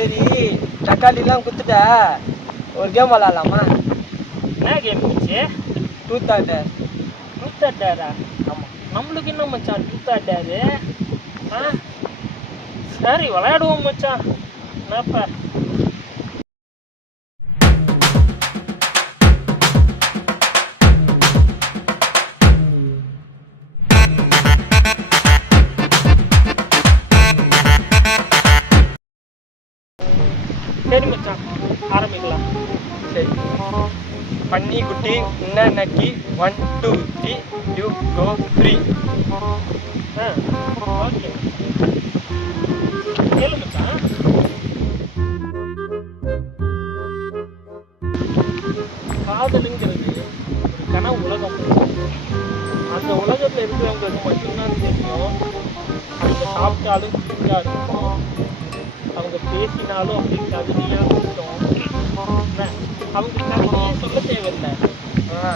சரி தக்காளிலாம் குத்துட்ட ஒரு கேம் விளாடலாமா? என்ன கேம் வச்சு? Tooth order. டூத் ஆர்டரா? ஆமாம். நம்மளுக்கு என்ன மச்சான் டூத் ஆர்டரு? ஆ சரி விளையாடுவோம் மச்சான். என்னப்பா சரி மச்சான் ஆரம்பிக்கலாம். சரி. பன்னி குட்டி உன்ன நக்கி 1 2 3 யூ கோ 3. ஆ ஓகே கேளு மச்சான். காதலுங்கிறது ஒரு கனவு உலகம். அந்த உலகத்தில் இருக்கிறவங்களுக்கு மட்டும்தான் தெரியும். அவங்க சாப்பிட்டாலும் குடிங்காக இருக்கும், அவங்க பேசினாலும் அப்படி கவிதையாக இருக்கும். அவங்க கவிதையே சொல்ல தேவையில்லை.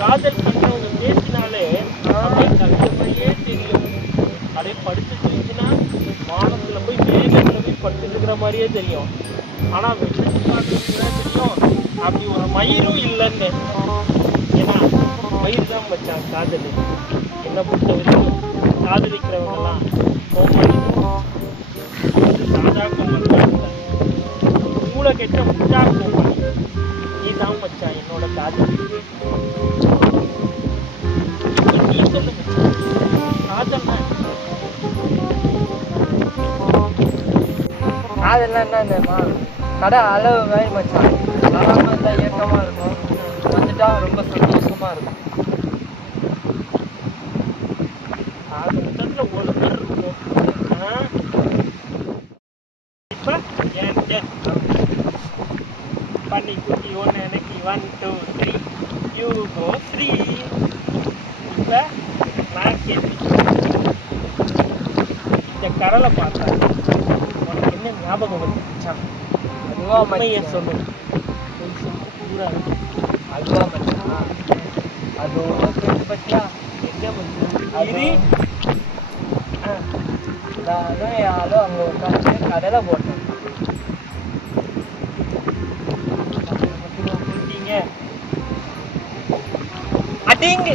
காதல் பண்றவங்க பேசினாலே அப்படியே கவிதை மாதிரியே தெரியும். அப்படியே படிச்சு தெரிஞ்சுன்னா வானத்துல போய் மேகத்துல போய் படுத்துட்டு இருக்கிற மாதிரியே தெரியும். ஆனா வெளிச்சு பார்த்தீங்கன்னா தெரியும் அப்படி ஒரு மயிரும் இல்லைன்னு. ஏன்னா மயிர் தான் வச்சான் காதல். என்னை பொறுத்த வரைக்கும் காதலிக்கிறவங்கெல்லாம் கோமாளி சாதா கோமாளி மூளை கெட்ட முட்டா கோமாளி. நீதான் மச்சான் என்னோட காதல். நீ சொல்லு மச்சான் காதல்னா அதெல்லாம் என்னமா கடை அளவு மாதிரி மச்சான். வராமல் இருந்தால் இயக்கமாக இருக்கும், வந்துட்டா ரொம்ப சந்தோஷமாக இருக்கும். காதல் ஒரு பேர் இருக்கும். இப்போ என் பண்ணி குட்டி ஒன்று எனக்கு 1 2 3 யூ கோ 3. இப்போ நான் கேள்வி, இந்த கடலை பார்த்தா உனக்கு என்ன ஞாபகம் வந்துச்சான்? அதுவா உண்மையை மச்சான்? சொல்லு. பூரா அதுவா மச்சான்? அது ஒன்றும் பேச்சு பற்றியா எங்கே மச்சான் இது? நானும் யாரும் அங்கே உட்காந்து கடலை போட்டேன். போட்டீங்க அடிங்க